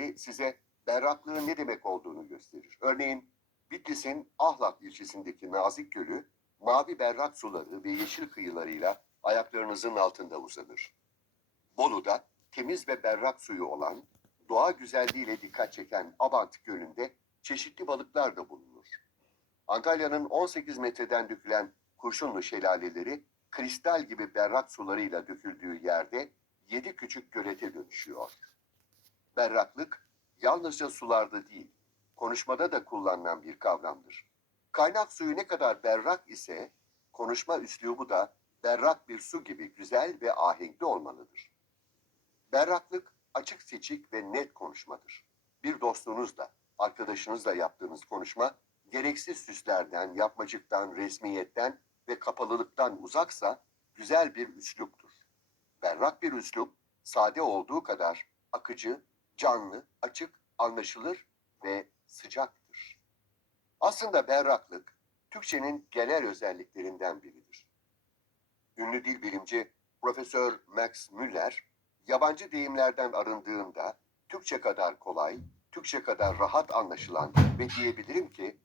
örneği size berraklığın ne demek olduğunu gösterir. Örneğin Bitlis'in Ahlak ilçesindeki Nazik Gölü mavi berrak suları ve yeşil kıyılarıyla ayaklarınızın altında uzanır. Bolu'da temiz ve berrak suyu olan, doğa güzelliğiyle dikkat çeken Abant Gölü'nde çeşitli balıklar da bulunur. Antalya'nın 18 metreden dökülen Kurşunlu şelaleleri kristal gibi berrak sularıyla döküldüğü yerde yedi küçük gölete dönüşüyor. Berraklık yalnızca sularda değil, konuşmada da kullanılan bir kavramdır. Kaynak suyu ne kadar berrak ise konuşma üslubu da berrak bir su gibi güzel ve ahenkli olmalıdır. Berraklık açık seçik ve net konuşmadır. Bir dostunuzla, arkadaşınızla yaptığınız konuşma gereksiz süslerden, yapmacıktan, resmiyetten ve kapalılıktan uzaksa güzel bir üsluptur. Berrak bir üslup sade olduğu kadar akıcı, canlı, açık, anlaşılır ve sıcaktır. Aslında berraklık Türkçenin genel özelliklerinden biridir. Ünlü dil bilimci Profesör Max Müller, yabancı deyimlerden arındığında Türkçe kadar kolay, Türkçe kadar rahat anlaşılan ve diyebilirim ki